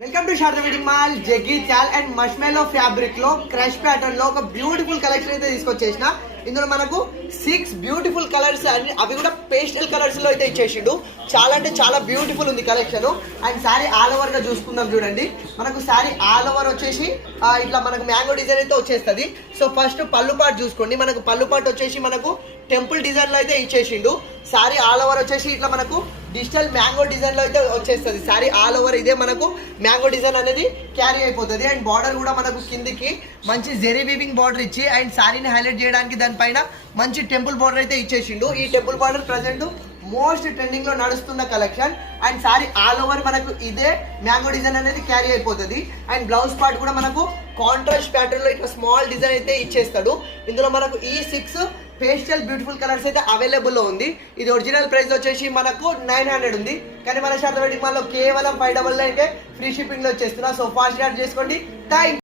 Welcome to Sharada wedding mall Jagtial and marshmallow fabric లో crush pattern లో ఒక బ్యూటిఫుల్ కలెక్షన్ అయితే తీసుకొచ్చేసిన. ఇందులో మనకు 6 బ్యూటిఫుల్ కలర్స్ అండ్ అవి కూడా పేస్టల్ కలర్స్ లో అయితే ఇచ్చేసిండు. చాలా అంటే చాలా బ్యూటిఫుల్ ఉంది collection. And sari all over గా చూసుకుందాం చూడండి. మనకు శారీ ఆల్ ఓవర్ వచ్చేసి ఇట్లా మనకు మ్యాంగో డిజైన్ అయితే వచ్చేస్తుంది. సో ఫస్ట్ పళ్ళు పాటు చూసుకోండి. మనకు పళ్ళు పాటు వచ్చేసి మనకు టెంపుల్ డిజైన్ లో అయితే ఇచ్చేసిండు. శారీ ఆల్ ఓవర్ వచ్చేసి ఇట్లా మనకు డిజిటల్ మ్యాంగో డిజైన్ లో అయితే వచ్చేస్తుంది. శారీ ఆల్ ఓవర్ ఇదే మనకు మ్యాంగో డిజైన్ అనేది క్యారీ అయిపోతుంది. అండ్ బార్డర్ కూడా మనకు కిందికి మంచి జెరీ వీవింగ్ బార్డర్ ఇచ్చి అండ్ శారీని హైలైట్ చేయడానికి దానిపైన మంచి టెంపుల్ బార్డర్ అయితే ఇచ్చేసిండు. ఈ temple border present most trending లో నడుస్తున్న collection. And sari all over మనకు ఇదే మ్యాంగో డిజైన్ అనేది క్యారీ అయిపోతుంది. అండ్ బ్లౌజ్ పార్ట్ కూడా మనకు కాంట్రాస్ట్ ప్యాటర్న్ లో ఇట్లా స్మాల్ డిజైన్ అయితే ఇచ్చేస్తాడు. ఇందులో మనకు ఈ 6 పేస్టల్ బ్యూటిఫుల్ కలర్స్ అయితే అవైలబుల్ లో ఉంది. ఇది ఒరిజినల్ ప్రైస్ వచ్చేసి మనకు 900 ఉంది. కానీ మన శారదా వెడ్డింగ్ మాల్ లో కేవలం 599 అయితే ఫ్రీ షిప్పింగ్ లో వచ్చేస్తున్నా. సో ఫాస్ట్ యాడ్ చేసుకోండి. థ్యాంక్